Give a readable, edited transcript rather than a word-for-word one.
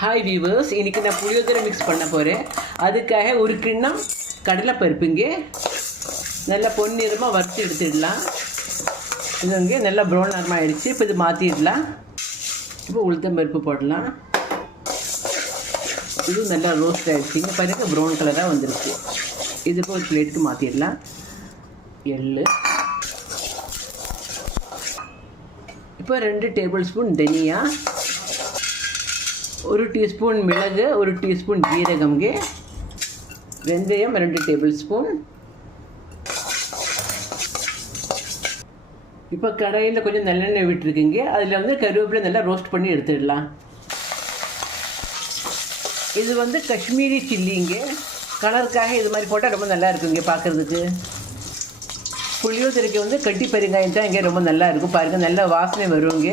Hi viewers, இன்றைக்கி நான் புளியோதரை mix பண்ண போகிறேன். அதுக்காக ஒரு கிண்ணம் கடலைப்பருப்புங்க நல்லா பொன்னிறமாக வறுத்து எடுத்துடலாம். இது வந்து நல்லா ப்ரௌன் நிறமாக ஆகிடுச்சு. இப்போ இது மாற்றிடலாம். இப்போ உளுத்தம் பருப்பு போடலாம். இதுவும் நல்லா ரோஸ்ட் ஆகிடுச்சிங்க. பாருங்க ப்ரௌன் கலராக வந்துருக்கு. இது இப்போ ஒரு பிளேட்டுக்கு மாற்றிடலாம். எள்ளு, இப்போ 2 டேபிள் ஸ்பூன் தனியா, 1 டீஸ்பூன் மிளகு, 1 டீஸ்பூன் ஜீரகம்ங்க, வெந்தயம் 2 டேபிள் ஸ்பூன். இப்போ கடாயில் கொஞ்சம் நல்லெண்ணெய் விட்டுருக்குங்க. அதில் வந்து கருவேப்பிலை நல்லா ரோஸ்ட் பண்ணி எடுத்துடலாம். இது வந்து காஷ்மீரி சில்லிங்க. கலருக்காக இது மாதிரி போட்டால் ரொம்ப நல்லா இருக்குங்க பார்க்குறதுக்கு. புளியோதரைக்கு வந்து கட்டி பெருங்காயம் தான் இங்கே ரொம்ப நல்லா இருக்கும். பாருங்கள், நல்லா வாசனை வருங்க.